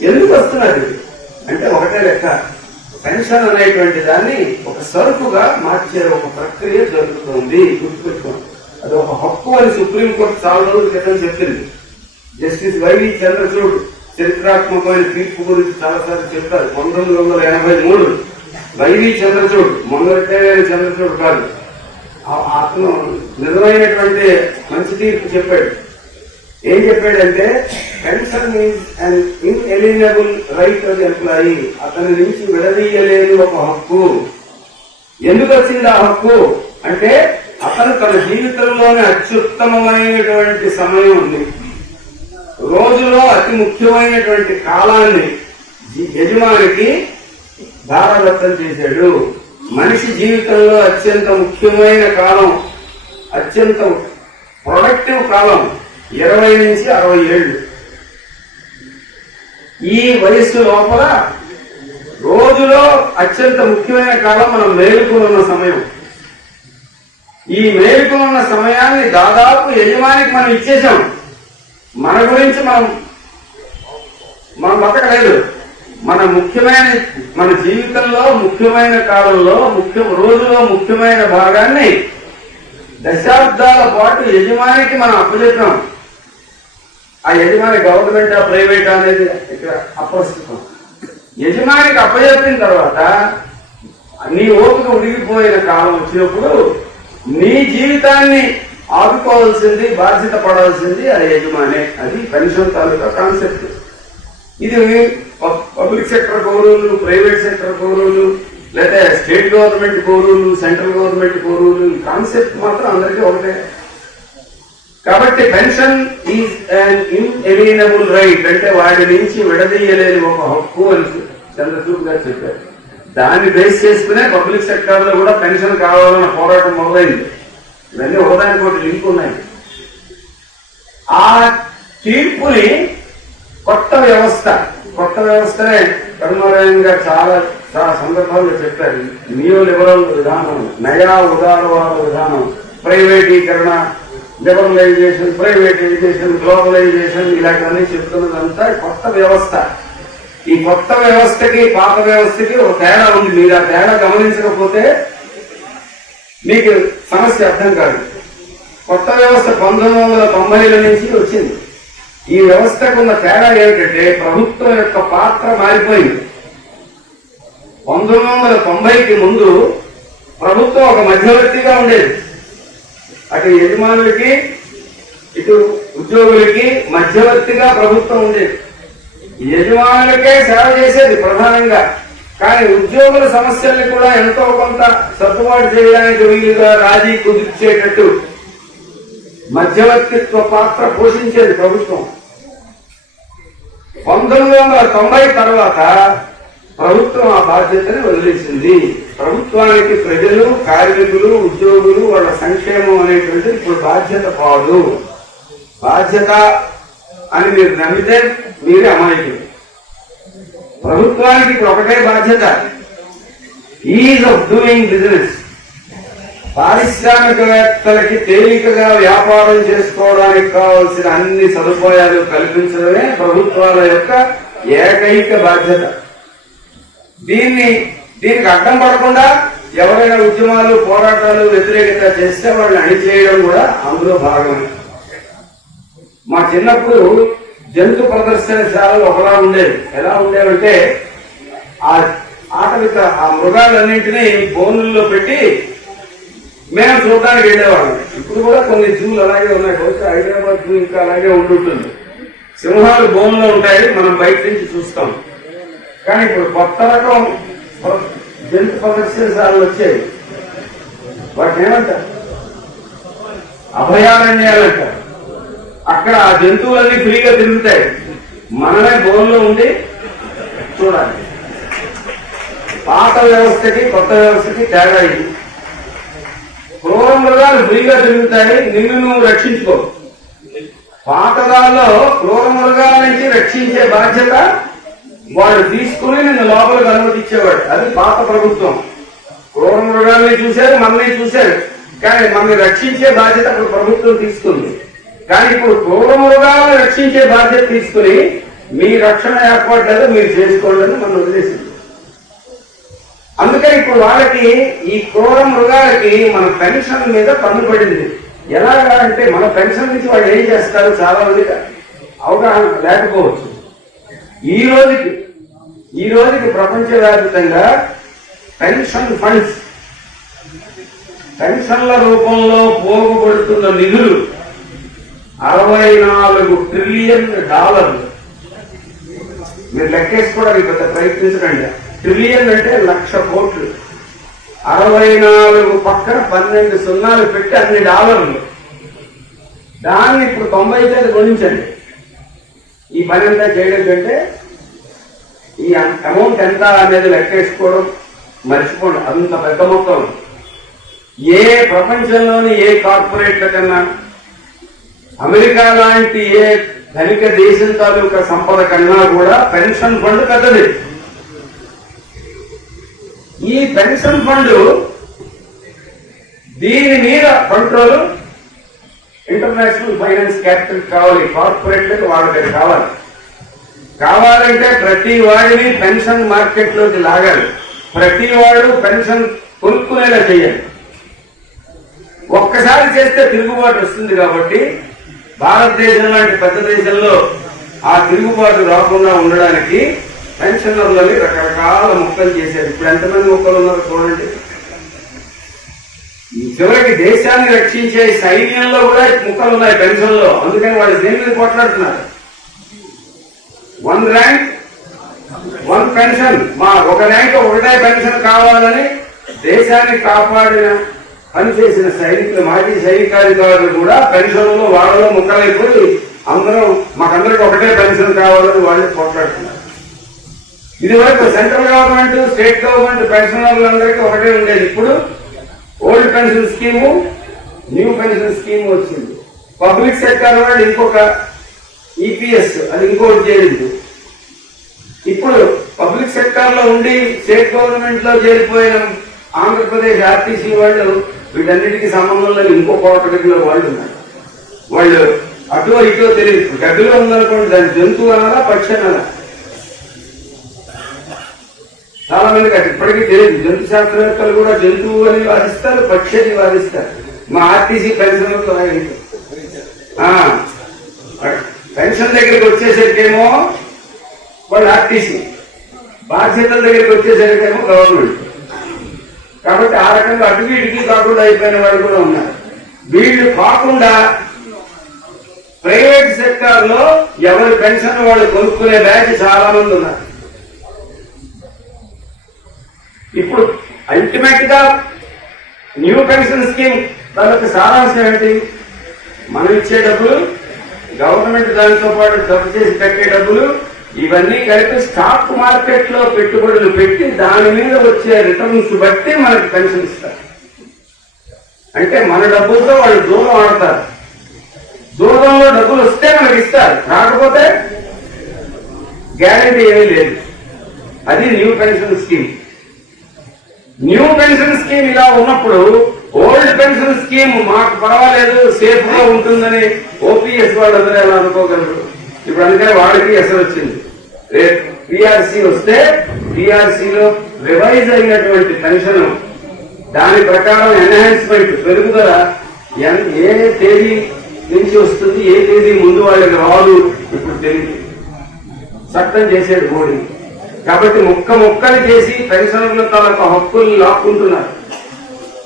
ఎందుకు వస్తున్నది అంటే ఒకటే లెక్క, పెన్షన్ అనేటువంటి దాన్ని ఒక సరుకుగా మార్చే ఒక ప్రక్రియ జరుగుతుంది. గుర్తుపెట్టుకోండి, అది ఒక హక్కు అని సుప్రీంకోర్టు చాలా రోజుల క్రితం చెప్పింది. జస్టిస్ వైవి చంద్రచూడ్ చరిత్రాత్మకమైన తీర్పు గురించి చాలాసార్లు చెప్తారు. 1983 వైవి చంద్రచూడ్, మొన్నటైన చంద్రచూడ్ కాదు, అతను నిజమైనటువంటి మంచి తీర్పు చెప్పాడు. ఏం చెప్పాడంటే pension is an ineligible right of employee. అతని నుంచి విడదీయలేని ఒక హక్కు. ఎందుకు వచ్చింది ఆ హక్కు అంటే అతను తన జీవితంలోనే అత్యుత్తమమైనటువంటి సమయం ఉంది, రోజులో అతి ముఖ్యమైనటువంటి కాలాన్ని యజమానికి ధారాదత్తం చేశాడు. మనిషి జీవితంలో అత్యంత ముఖ్యమైన కాలం, అత్యంత ప్రొడక్టివ్ కాలం 20 నుంచి 60 ఏళ్ళు. ఈ వయస్సు లోపల రోజులో అత్యంత ముఖ్యమైన కాలం మనం మేలుకున్న సమయం. ఈ మేలుకున్న సమయాన్ని దాదాపు యజమానికి మనం ఇచ్చేసాం. మన గురించి మనం బతకలేదు. మన జీవితంలో ముఖ్యమైన కాలంలో రోజులో ముఖ్యమైన భాగాన్ని దశాబ్దాల పాటు యజమానికి మనం అప్పచెప్పాం. ఆ యజమాని గవర్నమెంటా ప్రైవేటా అనేది ఇక్కడ అప్రస్తుతం. యజమానికి అప్పచెప్పిన తర్వాత నీ ఓపిక ఉడిగిపోయిన కాలం వచ్చినప్పుడు నీ జీవితాన్ని ఆదుకోవాల్సింది, బాధ్యత పడాల్సింది ఆ యజమానే. అది పెన్షన్ తాలూకా కాన్సెప్ట్. ఇది పబ్లిక్ సెక్టర్ పౌరులు, ప్రైవేట్ సెక్టర్ పౌరులు, లేదా స్టేట్ గవర్నమెంట్ పౌరులు, సెంట్రల్ గవర్నమెంట్ పౌరులు, ఈ కాన్సెప్ట్ మాత్రం అందరికీ ఒకటే. కాబట్టి pension is an ineligible right అంటే వాడి నుంచి విడదీయలేని ఒక హక్కు అని చంద్రచూడ్ గారు చెప్పారు. దాన్ని బేస్ చేసుకునే పబ్లిక్ సెక్టర్ లో కూడా పెన్షన్ కావాలన్న పోరాటం మొదలైంది. ఇవన్నీ ఒకదానికోటి లింక్ ఉన్నాయి. ఆ తీర్పుని కొత్త వ్యవస్థనే కరుణారాయణ గారు చాలా సందర్భాల్లో చెప్పారు. నియో లిబరల్ విధానం, నయా ఉదారవాద విధానం, ప్రైవేటీకరణ, లిబరలైజేషన్, ప్రైవేటైజేషన్, గ్లోబలైజేషన్, ఇలాంటివన్నీ చెప్తున్నదంతా కొత్త వ్యవస్థ. ఈ కొత్త వ్యవస్థకి పాత వ్యవస్థకి ఒక తేడా ఉంది. మీరు ఆ తేడా గమనించకపోతే మీకు సమస్య అర్థం కాదు. కొత్త వ్యవస్థ 1990ల నుంచి వచ్చింది. ఈ వ్యవస్థకు ఉన్న తేడా ఏమిటంటే ప్రభుత్వం యొక్క పాత్ర మారిపోయింది. 1990కి ముందు ప్రభుత్వం ఒక మధ్యవర్తిగా ఉండేది. అటు యజమానులకి ఇటు ఉద్యోగులకి మధ్యవర్తిగా ప్రభుత్వం ఉండేది. యజమానులకే సేవ చేసేది ప్రధానంగా. కానీ ఉద్యోగుల సమస్యల్ని కూడా ఎంతో కొంత సర్దుబాటు చేయడానికి వీలుగా రాజీ కుదిర్చేటట్టు మధ్యవర్తిత్వ పాత్ర పోషించేది ప్రభుత్వం. 1990 తర్వాత ప్రభుత్వం ఆ బాధ్యతని వదిలేసింది. ప్రభుత్వానికి ప్రజలు, కార్మికులు, ఉద్యోగులు, వాళ్ళ సంక్షేమం అనేటువంటిది ఇప్పుడు బాధ్యత కాదు. బాధ్యత అని మీరు నమ్మితే మీరే అమాయకులు. ప్రభుత్వానికి ఇప్పుడు ఒకటే బాధ్యత, ఈజ్ ఆఫ్ డూయింగ్ బిజినెస్. పారిశ్రామికవేత్తలకి తేలికగా వ్యాపారం చేసుకోవడానికి కావాల్సిన అన్ని సదుపాయాలు కల్పించడమే ప్రభుత్వాల యొక్క ఏకైక బాధ్యత. దీనికి అడ్డం పడకుండా ఎవరైనా ఉద్యమాలు, పోరాటాలు, వ్యతిరేకత చేస్తే వాళ్ళని అణిచేయడం కూడా అందులో భాగమే. మా చిన్నప్పుడు జంతు ప్రదర్శనశాలలు ఒకలా ఉండేవి. ఎలా ఉండేవంటే ఆ మృగాలన్నింటినీ బోనుల్లో పెట్టి మేము చూడడానికి వెళ్ళేవాళ్ళం. ఇప్పుడు కూడా కొన్ని జూలు అలాగే ఉన్నాయి. బహుశా హైదరాబాద్ జూ ఇంకా అలాగే ఉండుంటుంది. సింహాలు బోన్లో ఉంటాయి, మనం బయట నుంచి చూస్తాం. కానీ ఇప్పుడు కొత్త రకం జంతు ప్రదర్శనశాలలు వచ్చాయి. వాటిని ఏమంటారు? అభయారణ్యాలంటారు. అక్కడ ఆ జంతువులన్నీ ఫ్రీగా తిరుగుతాయి, మనమే బోన్లో ఉండి చూడాలి. పాత వ్యవస్థకి కొత్త వ్యవస్థకి తేడా ఇది. క్రూర మృగాలు ఫ్రీగా తిరుగుతాయి, నిన్ను నువ్వు రక్షించుకో. పాతదాల్లో క్రూర మృగాల నుంచి రక్షించే బాధ్యత వాడు తీసుకుని నిన్ను లోపలికి అనుమతించేవాడు. అది పాత ప్రభుత్వం. క్రూర మృగాల్ని చూశారు, మనల్ని చూశారు, కానీ మనల్ని రక్షించే బాధ్యత అప్పుడు ప్రభుత్వం తీసుకుంది. కానీ ఇప్పుడు క్రూర మృగాలను రక్షించే బాధ్యత తీసుకుని మీ రక్షణ ఏర్పడలేదు, మీరు చేసుకోలేదని మనం వదిలేసింది. అందుకని ఇప్పుడు వాళ్ళకి, ఈ క్రూర మృగాలకి మన పెన్షన్ మీద పన్ను పడింది. ఎలాగా అంటే మన పెన్షన్ నుంచి వాళ్ళు ఏం చేస్తారు చాలా మందికి అవగాహన లేకపోవచ్చు. ఈ రోజుకి ప్రపంచవ్యాప్తంగా పెన్షన్ల రూపంలో పోగుపడుతున్న నిధులు $64 ట్రిలియన్. మీరు లెక్కేసుకోవడానికి పెద్ద ప్రయత్నించకండి. ట్రిలియన్ అంటే 1,00,000 కోట్లు. 64 పక్కన 12 సున్నాలు పెట్టి అన్ని డాలర్లు. దాన్ని ఇప్పుడు 90 చేత గుణించండి. ఈ పని అంతా చేయడం కంటే ఈ అమౌంట్ ఎంత అనేది లెక్కేసుకోవడం మర్చిపోండి. అంత పెద్ద మొత్తం. ఏ ప్రపంచంలోని ఏ కార్పొరేట్ల కన్నా అమెరికా లాంటి ఏ ధనిక దేశం తాలూకా సంపద కన్నా కూడా పెన్షన్ ఫండ్ పెద్దది. ఈ పెన్షన్ ఫండ్ దీని మీద కంట్రోల్ ఇంటర్నేషనల్ ఫైనాన్స్ క్యాపిటల్ కావాలి. కార్పొరేట్లకు వాళ్ళకి కావాలంటే ప్రతి వాడిని పెన్షన్ మార్కెట్ లోకి లాగాలి. ప్రతి వాడు పెన్షన్ కొనుక్కునేలా చేయాలి. ఒక్కసారి చేస్తే తిరుగుబాటు వస్తుంది. కాబట్టి భారతదేశం లాంటి పెద్ద దేశంలో ఆ తిరుగుబాటు రాకుండా ఉండడానికి పెన్షనర్లని రకరకాల ముక్కలు చేశారు. ఇప్పుడు ఎంతమంది ముక్కలు ఉన్నారో చూడండి. చివరికి దేశాన్ని రక్షించే సైన్యంలో కూడా ముక్కలు ఉన్నాయి పెన్షన్లో. అందుకని వాళ్ళు దేని మీద కొట్లాడుతున్నారు. 1 ర్యాంక్ 1 పెన్షన్. మా ఒక ర్యాంక్ ఒకటే పెన్షన్ కావాలని దేశాన్ని కాపాడిన పనిచేసిన సైనికులు, మాజీ సైనికాధికారులు కూడా పెన్షన్లో వాళ్ళలో ముక్కలైపోయి మాకందరికి ఒకటే పెన్షన్ కావాలని వాళ్ళు పోట్లాడుతున్నారు. ఇది వరకు సెంట్రల్ గవర్నమెంట్, స్టేట్ గవర్నమెంట్ పెన్షనర్లందరికీ ఒకటే ఉండేది. ఇప్పుడు old pension scheme, new pension scheme వచ్చింది. పబ్లిక్ సెక్టర్ వాళ్ళు ఇంకొక ఈపీఎస్, అది ఇంకోటి చేరింది. ఇప్పుడు పబ్లిక్ సెక్టర్ లో ఉండి స్టేట్ గవర్నమెంట్ లో చేరిపోయిన ఆంధ్రప్రదేశ్ ఆర్టీసీ వాళ్ళు వీటన్నిటికీ సంబంధం లేని ఇంకో కేటగిరీలో వాళ్ళు ఉన్నారు. వాళ్ళు అటో ఇటో తెలియదు. గడ్డిలో ఉందనుకోండి, దాని జంతువు అనాలా పక్షి అనాలా చాలా మందికి అది ఇప్పటికీ తెలియదు. జంతు శాస్త్రవేత్తలు కూడా జంతువు అని వాదిస్తారు, పక్షి అని వాదిస్తారు. మా ఆర్టీసీ పెన్షన్ పెన్షన్ దగ్గరికి వచ్చేసరికేమో వాళ్ళు ఆర్టీసీ, బాధ్యతల దగ్గరికి వచ్చేసరికేమో గవర్నమెంట్. కాబట్టి ఆ రకంగా అటు వీటికి కాకుండా అయిపోయిన వాళ్ళు కూడా ఉన్నారు. వీళ్ళు కాకుండా ప్రైవేట్ సెక్టార్ లో ఎవరి పెన్షన్ వాళ్ళు కొనుక్కునే బ్యాచ్ చాలా మంది ఉన్నారు. ఇప్పుడు అల్టిమేట్ గా న్యూ పెన్షన్ స్కీమ్ దానికి సారాంశం ఏంటి? మనం ఇచ్చే డబ్బులు, గవర్నమెంట్ దానితో పాటు జమ చేసి పెట్టే డబ్బులు, ఇవన్నీ కలిపి స్టాక్ మార్కెట్ లో పెట్టుబడులు పెట్టి దాని మీద వచ్చే రిటర్న్స్ బట్టి మనకు పెన్షన్ ఇస్తారు. అంటే మన డబ్బులతో వాళ్ళు దూరం ఆడతారు. దూరంలో డబ్బులు వస్తే మనకి ఇస్తారు, రాకపోతే గ్యారెంటీ ఏమీ లేదు. అది new pension scheme. New pension scheme ఇలా ఉన్నప్పుడు ఓల్డ్ పెన్షన్ స్కీమ్ మాకు పర్వాలేదు, సేఫ్ గా ఉంటుందని ఓపీఎస్ వాళ్ళందరూ ఎలా అనుకోగలరు? ఇప్పుడు అందుకని వాళ్ళకి ఎసరు వచ్చింది. రేపు పిఆర్సీ వస్తే పిఆర్సీలో రివైజ్ అయినటువంటి పెన్షన్ దాని ప్రకారం ఎన్హాన్స్మెంట్ పెరుగుదల ఏ తేదీ నుంచి వస్తుంది, ఏ తేదీ ముందు వాళ్ళకి రాదు ఇప్పుడు తెలియదు. చట్టం చేసేది మోడీ. కాబట్టి ముక్కలు చేసి పెన్షనర్ల తాలూకా హక్కులు లాక్కుంటున్నారు.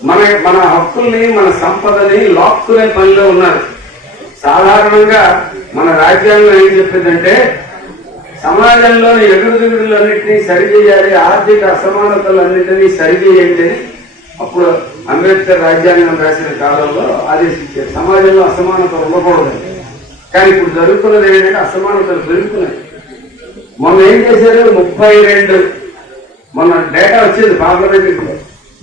మన హక్కుల్ని, మన సంపదని లాక్కునే పనిలో ఉన్నారు. సాధారణంగా మన రాజ్యాంగం ఏం చెప్పిందంటే సమాజంలోని ఎగుడుదిగుడులన్నింటినీ సరిచేయాలి, ఆర్థిక అసమానతలన్నింటినీ సరిచేయండి అని అప్పుడు అంబేద్కర్ రాజ్యాంగం రాసిన కాలంలో ఆదేశించారు. సమాజంలో అసమానత ఉండకూడదని. కానీ ఇప్పుడు జరుగుతున్నది ఏంటంటే అసమానతలు పెరుగుతున్నాయి. మొన్న ఏం చేశారు? 32 మొన్న డేటా వచ్చింది పార్లమెంట్ లో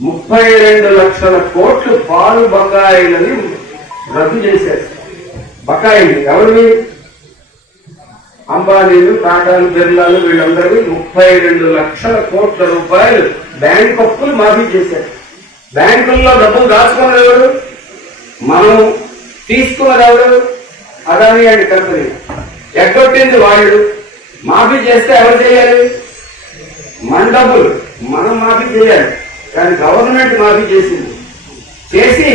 32 లక్షల కోట్లు పాలు బకాయిలని రద్దు చేశారు. బకాయిలు ఎవరివి? అంబానీలు, టాటాలు, బిర్లాలు వీళ్ళందరివి 32 లక్షల కోట్ల రూపాయలు బ్యాంక్ అప్పులు మాఫీ చేశారు. బ్యాంకుల్లో డబ్బులు దాచుకున్నది ఎవరు? మనం తీసుకున్నది ఎవరు? Adani and company. ఎగ్గొట్టింది వాళ్ళు. మాఫీ చేస్తే ఎవరు చేయాలి? మన డబ్బులు మనం మాఫీ చేయాలి. కానీ గవర్నమెంట్ మాఫీ చేసి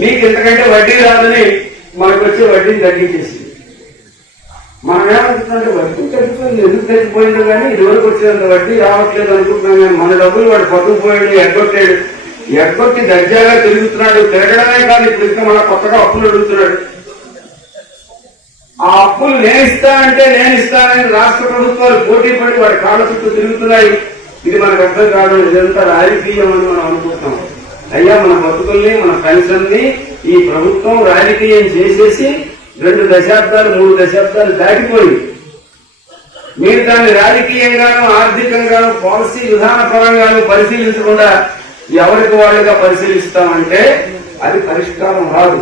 మీకు ఇంతకంటే వడ్డీ రాదని మనకు వచ్చే వడ్డీని తగ్గించేసింది. మనం ఏమనుకుంటుంటే వడ్డీ తగ్గిపోయింది, ఎందుకు తగ్గిపోయిందో కానీ ఇదివరకు వచ్చినంత వడ్డీ రావట్లేదు అనుకుంటున్నాం. కానీ మన డబ్బులు వాడు పట్టుకుపోయాడు, ఎగ్గొట్టి దర్జాగా తిరుగుతున్నాడు. తిరగడమే కాదు, ఇప్పుడు ఇంకా మన కొత్తగా అప్పులు అడుగుతున్నాడు. ఆ అప్పులు నేను ఇస్తానని రాష్ట్ర ప్రభుత్వాలు పోటీ పడి వాడి కాళ్ళ చుట్టూ తిరుగుతున్నాయి. ఇది మనకు అర్థం కాదు. ఇదంతా రాజకీయం అని మనం అనుకుంటాం. అయ్యా, మన బతుకుల్ని, మన పెన్షన్ ని ఈ ప్రభుత్వం రాజకీయం చేసేసి 2 దశాబ్దాలు 3 దశాబ్దాలు దాటిపోయింది. మీరు దాన్ని రాజకీయంగానూ ఆర్థికంగానూ పాలసీ విధాన పరంగానూ పరిశీలించకుండా ఎవరికి వాళ్ళుగా పరిశీలిస్తామంటే అది పరిష్కారం రాదు.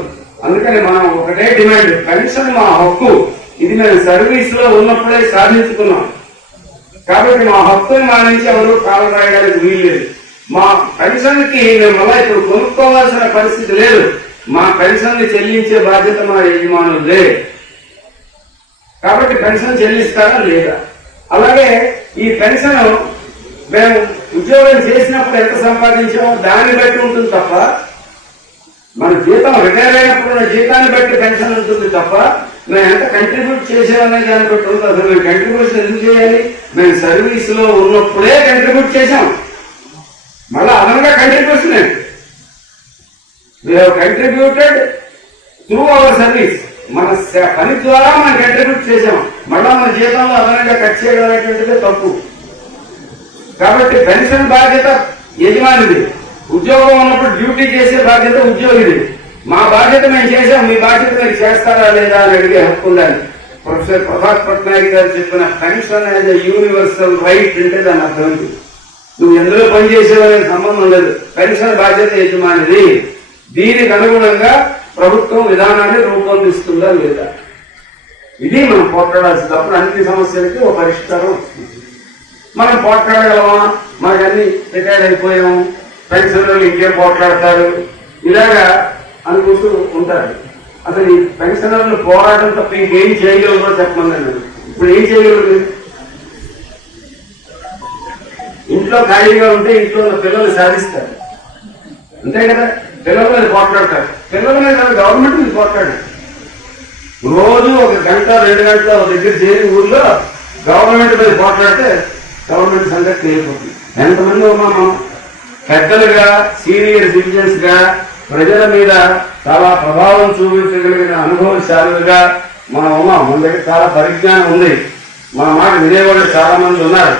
అందుకని మనం ఒకటే డిమాండ్, పెన్షన్ మా హక్కు. ఇది మేము సర్వీస్ లో ఉన్నప్పుడే సాధించుకున్నాం. కాబట్టి మా హక్కుని మా నుంచి ఎవరు కాలం రాయడానికి వీల్లేదు. మా పెన్షన్ కి మేము మళ్ళా ఇప్పుడు కొనుక్కోవాల్సిన పరిస్థితి లేదు. మా పెన్షన్ ని చెల్లించే బాధ్యత మా యజమానులే. కాబట్టి పెన్షన్ చెల్లిస్తారా లేదా? అలాగే ఈ పెన్షన్ మేము ఉద్యోగం చేసినప్పుడు ఎంత సంపాదించామో దాన్ని బట్టి ఉంటుంది తప్ప, మన జీతం రిటైర్ అయినప్పుడు ఉన్న జీతాన్ని బట్టి పెన్షన్ ఉంటుంది తప్ప, మేము ఎంత కంట్రిబ్యూట్ చేసామనే దాన్ని బట్టి ఉంటుంది. అసలు మేము కంట్రిబ్యూషన్ ఎందుకు చేయాలి? మేము సర్వీస్ లో ఉన్నప్పుడే కంట్రిబ్యూట్ చేశాం. మళ్ళా అదనంగా కంట్రిబ్యూషన్ ఏంటి? We have contributed through our service. మన పని ద్వారా మనం కంట్రిబ్యూట్ చేశాం. మళ్ళా మన జీతంలో అదనంగా కట్ చేయడం అనేటువంటిదే తప్పు. కాబట్టి పెన్షన్ బాధ్యత యజమానిది. ఉద్యోగం ఉన్నప్పుడు డ్యూటీ చేసే బాధ్యత ఉద్యోగిది. మా బాధ్యత మేము చేశాం, మీ బాధ్యత మీరు చేస్తారా లేదా అని అడిగే హక్కు ఉండాలి. ప్రొఫెసర్ ప్రభాస్ పట్నాయక్ గారు చెప్పిన pension as a universal right అంటే దాని అర్థం ఉంది. నువ్వు ఎందులో పనిచేసేవనే సంబంధం లేదు. పెన్షన్ బాధ్యత యజమానిది. దీనికి అనుగుణంగా ప్రభుత్వం విధానాన్ని రూపొందిస్తుందా లేదా, ఇది మనం పోట్లాడాల్సినప్పుడు అన్ని సమస్యలకి ఒక పరిష్కారం వస్తుంది. మనం పోట్లాడగలమా? మనకన్నీ రిటైర్డ్ అయిపోయాము, పెన్షన్లు ఇంకేం పోట్లాడతారు, ఇలాగా అనుకుంటూ ఉంటారు. అసలు ఈ పెన్షనర్లు పోరాటం తప్ప ఇంకేం చేయగలరో చెప్పమన్నాను. ఇప్పుడు ఏం చేయగలరు? ఇంట్లో ఖాళీగా ఉంటే ఇంట్లో ఉన్న పిల్లలు సాధిస్తారు, అంతే కదా. పిల్లల మీద పోట్లాడతారు, పిల్లల మీద గవర్నమెంట్ మీద పోట్లాడారు. రోజు 1 గంట 2 గంటల దగ్గర చేరి ఊర్లో గవర్నమెంట్ మీద పోట్లాడితే గవర్నమెంట్ సంగతి అయిపోతుంది. ఎంతమంది ఉన్నా మనం పెద్దలుగా, సీనియర్ సిటిజన్స్ గా, ప్రజల మీద చాలా ప్రభావం చూపించగలిగిన అనుభవశాలుగా మనం ఉన్నాం. మన దగ్గర చాలా పరిజ్ఞానం ఉంది. మన మాట వినేవాళ్ళు చాలా మంది ఉన్నారు.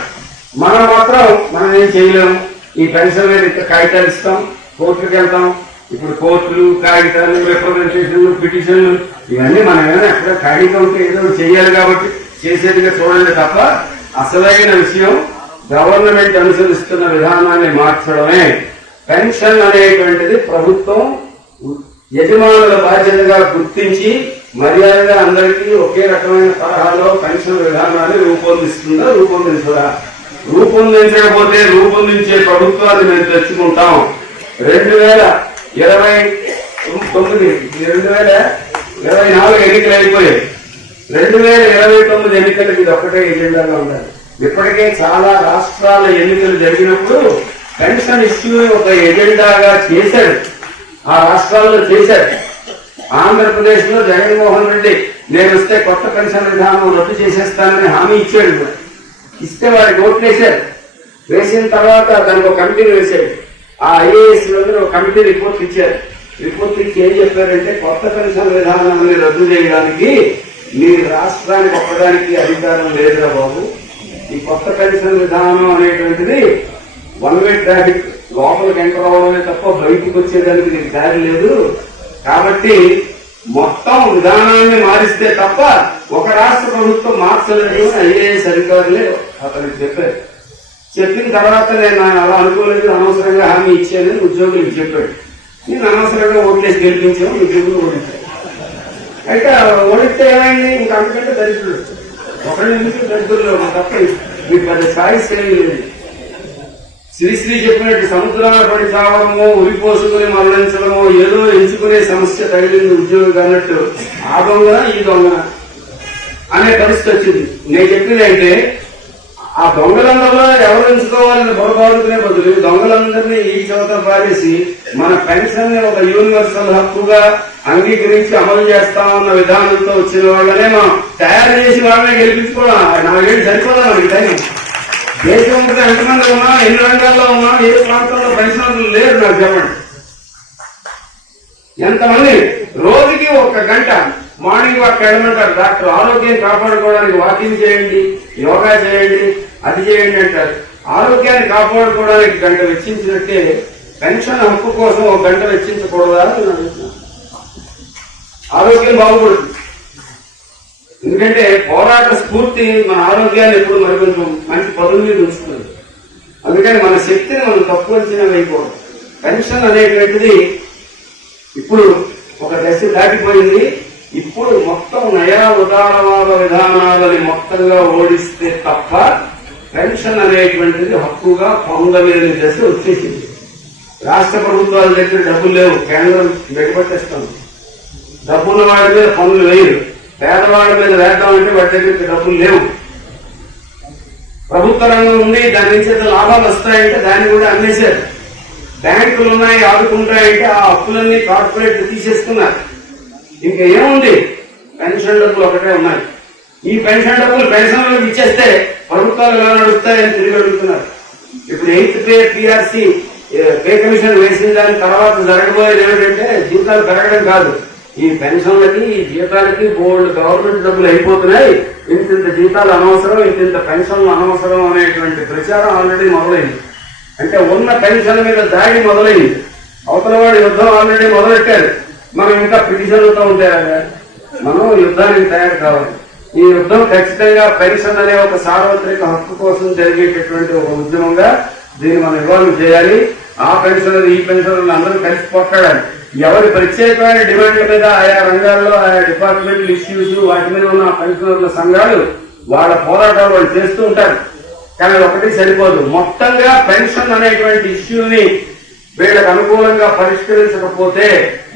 మనం ఏం చేయలేము. ఈ పెన్షన్ మీద ఇంత కాగితాలు ఇస్తాం, కోర్టులకు వెళ్తాం. ఇప్పుడు కోర్టులు, కాగితాలు, రిప్రజెంటేషన్లు, పిటిషన్లు ఇవన్నీ మనం ఏమైనా ఎక్కడ ఖాళీగా ఉంటే ఏదో చేయాలి కాబట్టి చేసేదిగా చూడండి తప్ప, అసలైన విషయం గవర్నమెంట్ అనుసరిస్తున్న విధానాన్ని మార్చడమే. పెన్షన్ అనేటువంటిది ప్రభుత్వం యజమానుల బాధ్యతగా గుర్తించి మర్యాదగా అందరికీ ఒకే రకమైన తరహాలో పెన్షన్ విధానాన్ని రూపొందించదా? రూపొందించకపోతే రూపొందించే ప్రభుత్వాన్ని మేము తెచ్చుకుంటాం. 2024 ఎన్నికలు అయిపోయాయి. 2029 ఎన్నికలకు ఇది ఒక్కటే ఎజెండాగా ఉండాలి. ఇప్పటికే చాలా రాష్ట్రాల ఎన్నికలు జరిగినప్పుడు పెన్షన్ ఇష్యూ ఒక ఎజెండాగా చేశాడు. ఆ రాష్ట్రాల్లో చేశాడు. ఆంధ్రప్రదేశ్ లో జగన్మోహన్ రెడ్డి నేను వస్తే కొత్త పెన్షన్ విధానం రద్దు చేసేస్తానని హామీ ఇచ్చాడు. ఇస్తే వాడికి ఓట్లు వేశారు. వేసిన తర్వాత దానికి ఒక కమిటీని వేశాడు. ఆ ఐఏఎస్ లో ఒక కమిటీ రిపోర్ట్ ఇచ్చారు. రిపోర్ట్ ఇచ్చి ఏం చెప్పారంటే, కొత్త పెన్షన్ విధానాన్ని రద్దు చేయడానికి మీ రాష్ట్రానికి ఒక్కడానికి అధికారం లేదురా బాబు. ఈ కొత్త పెన్షన్ విధానం అనేటువంటిది 1 వే ట్రాఫిక్, లోపలికి ఎంటర్ అవ్వడమే తప్ప బయటికి వచ్చేదానికి నీకు దారి లేదు. కాబట్టి మొత్తం విధానాన్ని మారిస్తే తప్ప ఒక రాష్ట్ర ప్రభుత్వం మార్చలేదు ఐఏఎస్ అధికారులే అతనికి చెప్పారు. చెప్పిన తర్వాత నేను అలా అనుకోలేదు, అనవసరంగా హామీ ఇచ్చానని ఉద్యోగులకు చెప్పాడు. నేను అనవసరంగా ఓట్లేసి గెలిపించాము, ఉద్యోగులు ఓడించారు. అయితే ఓడిస్తే ఏమైంది? ఇంకా అంతకంటే దరిద్రుడు ఒకళ్ళ దరిద్రులు తప్ప మీకు పెద్ద ఛాయిస్ ఏమీ లేదు. శ్రీశ్రీ చెప్పినట్టు సముద్రాల పడి చావడమో, ఉరిపోసుకుని మరణించడమో, ఏదో ఎంచుకునే సమస్య తగిలింది ఉద్యోగి అన్నట్టు ఆ దొంగ ఈ దొంగ అనే పరిస్థితి వచ్చింది. నేను చెప్పింది అయితే ఆ దొంగలందరిలో ఎవరు ఎంచుకోవాలని బొరబాడుకునే బదులు దొంగలందరినీ ఈ చోట పారేసి మన పెన్షన్ ని ఒక యూనివర్సల్ హక్కుగా అంగీకరించి అమలు చేస్తామన్న విధానంతో వచ్చిన వాళ్ళనే మనం తయారు చేసి వాళ్ళనే గెలిపించుకోవడం 4 ఏళ్ళు సరిపోదా మనకి టైం. దేశం ఎంతమంది ఉన్నా, ఎన్ని రంగాల్లో ఉన్నా, ఏ ప్రాంతంలో పెన్షనర్లు లేరు నాకు చెప్పండి. ఎంతమంది రోజుకి 1 గంట మార్నింగ్ వాక్ వెళ్ళమంటారు డాక్టర్. ఆరోగ్యం కాపాడుకోవడానికి వాకింగ్ చేయండి, యోగా చేయండి, అది చేయండి అంటారు. ఆరోగ్యాన్ని కాపాడుకోవడానికి 1 గంట వెచ్చించినట్టే పెన్షన్ హక్కు కోసం 1 గంట వెచ్చించకూడదా? ఆరోగ్యం బాగుపడుతుంది. ఎందుకంటే పోరాట స్ఫూర్తి మన ఆరోగ్యాన్ని ఎప్పుడు మరి కొంచెం మంచి పదుల మీద ఉంచుతుంది. అందుకని మన శక్తిని మనం తక్కువ అంచనా వేయకూడదు. పెన్షన్ అనేటువంటిది ఇప్పుడు ఒక దశ దాటిపోయింది. ఇప్పుడు మొత్తం నయా ఉదారవాద విధానాలని మొత్తంగా ఓడిస్తే తప్ప పెన్షన్ అనేటువంటిది హక్కుగా పొందలేని దశ వచ్చేసింది. రాష్ట్ర ప్రభుత్వాల దగ్గర డబ్బులు లేవు, కేంద్రం వెగబట్టేస్తాం. డబ్బున్న వాడి మీద పనులు వేయరు, పేదవాడి మీద వేద్దామంటే వాడి దగ్గరికి డబ్బులు లేవు. ప్రభుత్వ రంగం ఉంది, దాని నుంచి లాభాలు వస్తాయంటే దాన్ని కూడా అమ్మేశారు. బ్యాంకులు ఉన్నాయి, ఆదుకుంటాయంటే ఆ అప్పులన్నీ కార్పొరేట్ తీసేసుకున్నారు. ఇంకా ఏముంది? పెన్షన్ డబ్బులు ఒకటే ఉన్నాయి. ఈ పెన్షన్ డబ్బులు పెన్షన్లకు ఇచ్చేస్తే ప్రభుత్వాలు ఎలా నడుస్తాయని తిరిగి అడుగుతున్నారు. ఇప్పుడు 8th pay PRC pay commission వేసిన దాని తర్వాత జరగబోయేది ఏమిటంటే జీతాలు పెరగడం కాదు, ఈ పెన్షన్లకి ఈ జీతాలకి బోల్డ్ గవర్నమెంట్ డబ్బులు అయిపోతున్నాయి, ఇంత జీతాలు అనవసరం, ఇంత పెన్షన్లు అనవసరం అనేటువంటి ప్రచారం ఆల్రెడీ మొదలైంది. అంటే ఉన్న పెన్షన్ మీద దాడి మొదలైంది. అవతల వాడి యుద్ధం ఆల్రెడీ మొదలెట్టారు. మనం ఇంకా పిటిషన్లతో ఉంటారా? మనం యుద్ధానికి తయారు కావాలి. ఈ యుద్ధం ఖచ్చితంగా పెన్షన్ అనే ఒక సార్వత్రిక హక్కు కోసం జరిగేటటువంటి ఒక ఉద్యమంగా దీన్ని మనం ఇవాల్వ్ చేయాలి. ఆ పెన్షనర్ ఈ పెన్షనర్లు అందరూ కలిసి పోట్లాడాలి. ఎవరి ప్రత్యేకమైన డిమాండ్ల మీద ఆయా రంగాల్లో ఆయా డిపార్ట్మెంటల్ ఇష్యూస్ వాటి మీద ఉన్న పెన్షనర్ల సంఘాలు వాళ్ళ పోరాటాలు వాళ్ళు చేస్తూ ఉంటారు. కానీ ఒకటి సరిపోదు. మొత్తంగా పెన్షన్ అనేటువంటి ఇష్యూని వీళ్ళకు అనుకూలంగా పరిష్కరించకపోతే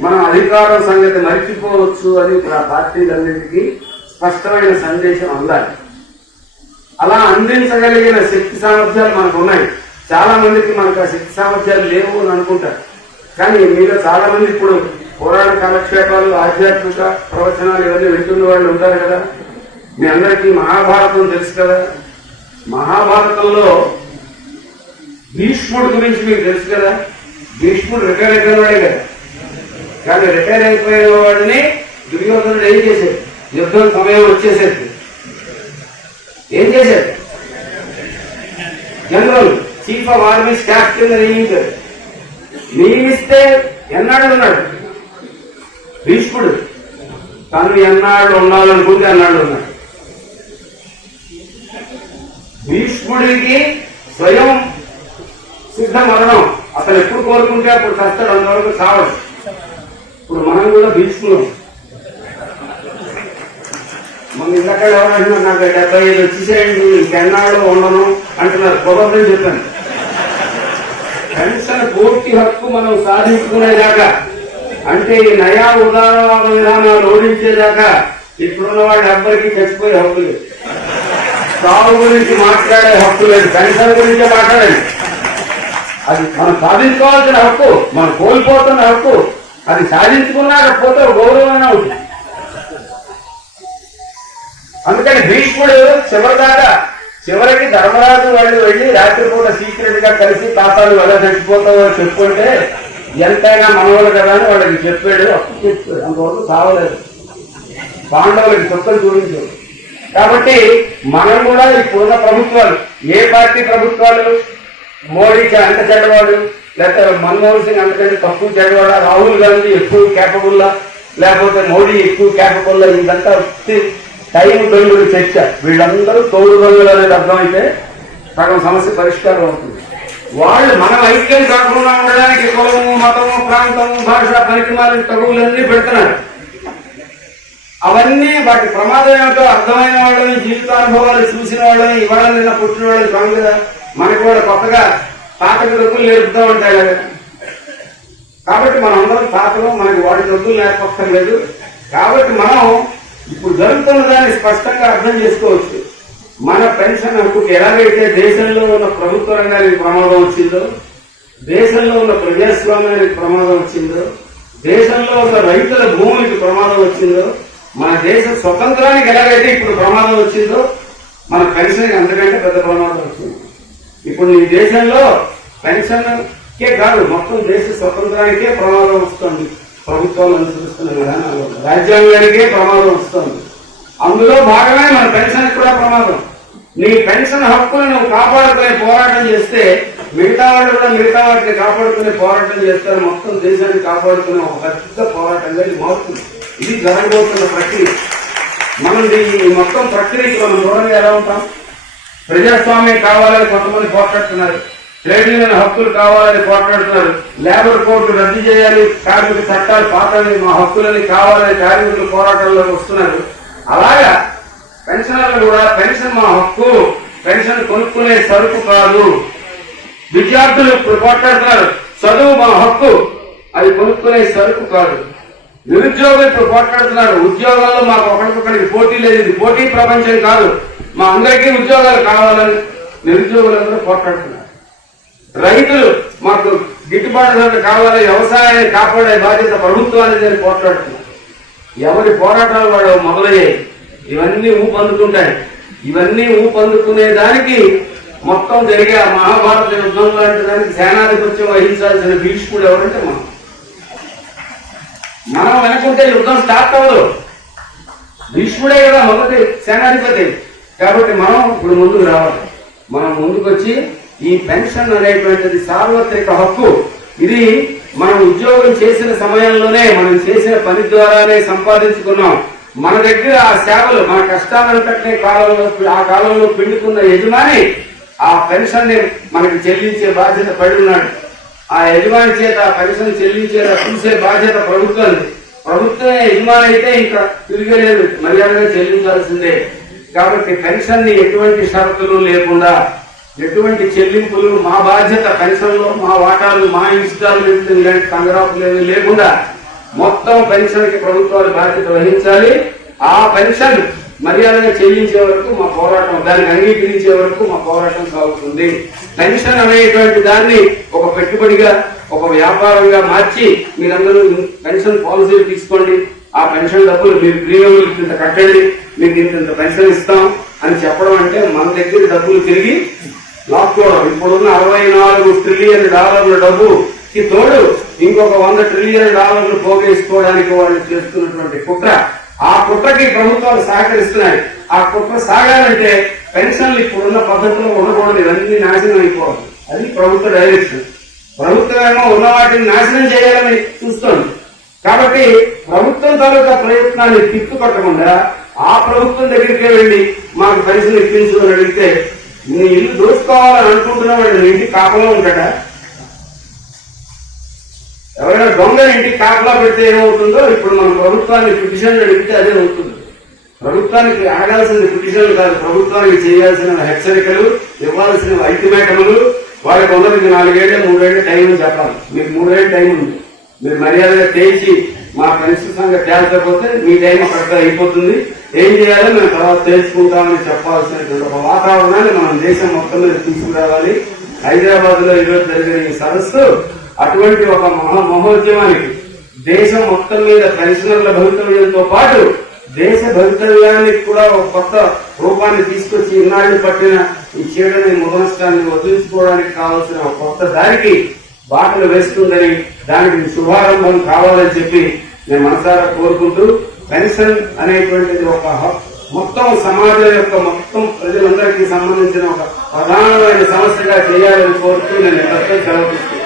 మనం అధికారం సంగతి మరిచిపోవచ్చు అని ఆ పార్టీలన్నింటికీ స్పష్టమైన సందేశం అందాలి. అలా అందించగలిగిన శక్తి సామర్థ్యాలు మనకు ఉన్నాయి. చాలా మందికి మనకు ఆ శక్తి సామర్థ్యాలు లేవు అని అనుకుంటారు. కానీ మీలో చాలా మంది ఇప్పుడు పురాణ కాలక్షేపాలు, ఆధ్యాత్మిక ప్రవచనాలు ఇవన్నీ వింటున్న వాళ్ళు ఉంటారు కదా. మీ అందరికీ మహాభారతం తెలుసు కదా. మహాభారతంలో భీష్ముడి గురించి మీకు తెలుసు కదా. భీష్ముడు రిటైర్ అయిపోయిన వాడే కదా. కానీ రిటైర్ అయిపోయిన వాడిని దుర్యోధనుడు ఏం చేశాడు? యుద్ధం సమయం వచ్చేసేది ఏం చేశాడు? General chief of army staff కింద నియమించారు. నియమిస్తే ఎన్నాడు ఉన్నాడు భీష్ముడు? తను ఎన్నాళ్ళు ఉండాలనుకుంటే అన్నాడు ఉన్నాడు. భీష్ముడికి స్వయం సిద్ధ మరణం. అసలు ఎప్పుడు కోరుకుంటే అప్పుడు చస్తాడు, అంతవరకు చావడు. ఇప్పుడు మనం కూడా భీష్ముడు. మన ఇంతకాడ ఎవరంటున్నారు నాకు 75 వచ్చేసేయండి ఇంకెన్నాళ్ళు ఉండను అంటున్నారు. కుదరదని చెప్పాను. పెన్షన్ పూర్తి హక్కు మనం సాధించుకునేదాకా, అంటే ఈ నయా ఉదారవాద విధానాలు ఓడించేదాకా ఇప్పుడున్న వాడి ఎవ్వరికి చచ్చిపోయే హక్కు లేదు. సాగు గురించి మాట్లాడే హక్కు లేదు. పెన్షన్ గురించే మాట్లాడాలి. అది మనం సాధించుకోవాల్సిన హక్కు, మనం కోల్పోతున్న హక్కు. అది సాధించుకున్నాకపోతే గౌరవమైన ఉంటుంది. అందుకని భీష్ముడు చివరికి ధర్మరాజు వాళ్ళు వెళ్లి రాత్రిపూట సీక్రెట్ గా కలిసి తాతాలు ఎలా చచ్చిపోతావో చెప్పుకుంటే ఎంతైనా మనవాళ్ళు కదా అని వాళ్ళకి చెప్పాడు. అప్పుడు చెప్పాడు, అంతవరకు చావలేదు. పాండవులకి కొత్తలు చూపించారు. కాబట్టి మనం కూడా ఇప్పుడున్న ప్రభుత్వాలు, ఏ పార్టీ ప్రభుత్వాలు, మోడీ అంత చెడ్డవాడు, లేకపోతే మన్మోహన్ సింగ్ అంతకంటే తక్కువ చెడ్డవాడా, రాహుల్ గాంధీ ఎక్కువ క్యాపబుల్లా, లేకపోతే మోడీ ఎక్కువ క్యాపబుల్లా, ఇదంతా టైం దొంగలు చర్చ. వీళ్ళందరూ తోడు దొంగలు అనేది అర్థమైతే సగం సమస్య పరిష్కారం అవుతుంది. వాళ్ళు మనం ఐక్యం కాకుండా ఉండడానికి కులము, మతము, ప్రాంతము, భాష, పరిక్రమాలు, తగువులన్నీ పెడుతున్నారు. అవన్నీ వాటి ప్రమాదం ఏమిటో అర్థమైన వాళ్ళని, జీవితానుభవాలు చూసిన వాళ్ళని, ఇవాళ నిన్న పుట్టిన వాళ్ళని కాదు కదా. మనకి కూడా కొత్తగా తాతకి దొక్కులు నేర్పుతూ ఉంటాయి కదా. కాబట్టి మనం అందరం తాతలు, మనకి వాటి దొక్కులు నేర్పక్కర్లేదు. కాబట్టి మనం ఇప్పుడు జరుగుతున్న దాన్ని స్పష్టంగా అర్థం చేసుకోవచ్చు. మన పెన్షన్ హక్కుకి ఎలాగైతే దేశంలో ఉన్న ప్రభుత్వ రంగానికి ప్రమాదం వచ్చిందో, దేశంలో ఉన్న ప్రజాస్వామ్యానికి ప్రమాదం వచ్చిందో, దేశంలో ఉన్న రైతుల భూములకి ప్రమాదం వచ్చిందో, మన దేశ స్వతంత్రానికి ఎలాగైతే ఇప్పుడు ప్రమాదం వచ్చిందో మన పెన్షన్ అంతకంటే పెద్ద ప్రమాదం వస్తుంది. ఇప్పుడు ఈ దేశంలో పెన్షన్కే కాదు, మొత్తం దేశ స్వతంత్రానికే ప్రమాదం వస్తుంది. ప్రభుత్వాలు అనుసరిస్తున్న విధానాలు రాజ్యాంగానికే ప్రమాదం వస్తుంది. అందులో భాగమే మన పెన్షన్ కూడా ప్రమాదం. నీ పెన్షన్ హక్కులు నువ్వు కాపాడుకునే పోరాటం చేస్తే మిగతా వాళ్ళు కూడా మిగతా వాటిని కాపాడుకునే పోరాటం చేస్తారు. మొత్తం దేశాన్ని కాపాడుకునే ఒక పెద్ద పోరాటంగా ఇది మారుతుంది. ఇది జరగబోతున్న ప్రక్రియ. మనం ఈ మొత్తం ప్రక్రియకి మనం దూరంగా ఎలా ఉంటాం? ప్రజాస్వామ్యం కావాలని కొంతమంది పోరాడుతున్నారు, ట్రేడ్ యూనియన్ హక్కులు కావాలని పోరాడుతున్నారు, లేబర్ కోర్టు రద్దు చేయాలి, కార్మిక చట్టాలు పాతవి, మా హక్కులని కావాలని కార్మికులు పోరాటంలోకి వస్తున్నారు. అలాగా పెన్షనర్లు కూడా పెన్షన్ మా హక్కు, పెన్షన్ కొనుక్కునే సరుకు కాదు. విద్యార్థులు ఇప్పుడు పోరాడుతున్నారు, చదువు మా హక్కు, అది కొనుక్కునే సరుకు కాదు. నిరుద్యోగులు ఇప్పుడు పోరాడుతున్నారు, ఉద్యోగాల్లో మాకు ఒకరికొకరికి పోటీ లేదు, ఇది పోటీ ప్రపంచం కాదు, మా అందరికీ ఉద్యోగాలు కావాలని నిరుద్యోగులందరూ పోరాడుతున్నారు. రైతులు మాకు గిట్టుబాటు ధర కావాలి, వ్యవసాయాన్ని కాపాడే బాధ్యత ప్రభుత్వానికి అని పోరాడుతున్నారు. ఎవరి పోరాటాలు వాడు మొదలయ్యాయి. ఇవన్నీ ఊపందుకుంటాయి. ఇవన్నీ ఊపందుకునే దానికి మొత్తం జరిగే ఆ మహాభారత యుద్ధం లాంటి దానికి సేనాధిపత్యం వహించాల్సిన భీష్ముడు ఎవరంటే మనం వెనుకుంటే యుద్ధం స్టార్ట్ అవ్వదు. భీష్ముడే కదా మొదటి సేనాధిపతి. కాబట్టి మనం ఇప్పుడు ముందుకు రావాలి. మనం ముందుకొచ్చి ఈ పెన్షన్ అనేటువంటిది సార్వత్రిక హక్కు. ఇది మనం ఉద్యోగం చేసిన సమయంలోనే మనం చేసిన పని ద్వారానే సంపాదించుకున్నాం. మన దగ్గర ఆ సేవలు, మన కష్టాలంతటి ఆ కాలంలో పిండుకున్న యజమాని ఆ పెన్షన్ ని మనకి చెల్లించే బాధ్యత పడి ఉన్నాడు. ఆ యజమాని చేత ఆ పెన్షన్ చెల్లించేలా చూసే బాధ్యత ప్రభుత్వాన్ని. ప్రభుత్వమే యజమాని అయితే ఇంకా తిరిగేలేదు, మర్యాదగా చెల్లించాల్సిందే. కాబట్టి పెన్షన్ ని ఎటువంటి షరతులు లేకుండా, ఎటువంటి చెల్లింపులు, మా బాధ్యత పెన్షన్ లో మా వాటాలు, మా ఇష్టాలు, ఇలాంటి కంగరాపులు లేకుండా మొత్తం పెన్షన్ కి ప్రభుత్వాలు బాధ్యత వహించాలి. ఆ పెన్షన్ మర్యాదగా చెల్లించే వరకు మా పోరాటం, దాన్ని అంగీకరించే వరకు మా పోరాటం సాగుతుంది. పెన్షన్ అనేటువంటి దాన్ని ఒక పెట్టుబడిగా, ఒక వ్యాపారంగా మార్చి మీరందరూ పెన్షన్ పాలసీలు తీసుకోండి, ఆ పెన్షన్ డబ్బులు మీరు ప్రీమియంలు ఇంత కట్టండి, మీకు ఇంత పెన్షన్ ఇస్తాం అని చెప్పడం అంటే మన దగ్గర డబ్బులు తిరిగి లాక్కోవడం. ఇప్పుడున్న $64 ట్రిలియన్ డబ్బుకి తోడు ఇంకొక $100 ట్రిలియన్ పోగేసుకోవడానికి వాళ్ళు చేస్తున్నటువంటి కుట్ర. ఆ కుట్రకి ప్రభుత్వాలు సహకరిస్తున్నాయి. ఆ కుట్ర సాగాలంటే పెన్షన్లు ఇప్పుడున్న పద్ధతిలో ఉండకూడదు, ఇవన్నీ నాశనం అయిపోవాలి. అది ప్రభుత్వ డైరెక్షన్. ప్రభుత్వమేమో ఉన్న వాటిని నాశనం చేయాలని చూస్తోంది. కాబట్టి ప్రభుత్వం తాలూకా ప్రయత్నాన్ని తిప్పుకొట్టకుండా ఆ ప్రభుత్వం దగ్గరికే వెళ్లి మాకు పెన్షన్ ఇప్పించు అని అడిగితే, నీ ఇల్లు దోచుకోవాలని అనుకుంటున్నావు, నీ ఇంటికి కాపలా ఉంటాడా? ఎవరైనా దొంగని ఇంటికి కాపలా పెడితే ఏమవుతుందో ఇప్పుడు మన ప్రభుత్వాన్ని పిటిషన్లు అడిగితే అదే అవుతుంది. ప్రభుత్వానికి అడగాల్సిన పిటిషన్లు కాదు, ప్రభుత్వానికి చేయాల్సిన హెచ్చరికలు, ఇవ్వాల్సిన అల్టిమేటములు. వాళ్ళ కొందరికి 4 ఏళ్ళు 3 ఏళ్ళు టైం చెప్పాలి. మీకు 3 ఏళ్ళు టైం ఉంది. మీరు మర్యాదగా తేల్చి మా పెన్షన్ సంగతి తేల్చకపోతే మీ టైం అక్కడ అయిపోతుంది, ఏం చేయాలో మేము తర్వాత తెలుసుకుంటామని చెప్పాల్సినటువంటి ఒక వాతావరణాన్ని మనం దేశం మొత్తం మీద తీసుకురావాలి. హైదరాబాద్ లో ఈరోజు జరిగిన ఈ సదస్సు అటువంటి ఒక మహోద్యమానికి, దేశం మొత్తం మీద పెన్షనర్ల భవితవ్యంతో పాటు దేశ భవితవ్యానికి కూడా ఒక కొత్త రూపాన్ని తీసుకొచ్చి ఇన్నాళ్లు పట్టిన ఈ చీడని ముదనష్టాన్ని వదిలించుకోవడానికి కావాల్సిన ఒక కొత్త దారికి బాటలు వేస్తుందని, దానికి శుభారంభం కావాలని చెప్పి నేను మనసారా కోరుకుంటూ, పెన్షన్ అనేటువంటిది ఒక మొత్తం సమాజం యొక్క మొత్తం ప్రజలందరికీ సంబంధించిన ఒక ప్రధానమైన సమస్యగా చేయాలని కోరుతూ నేను సెలవు తీసుకుంటాను.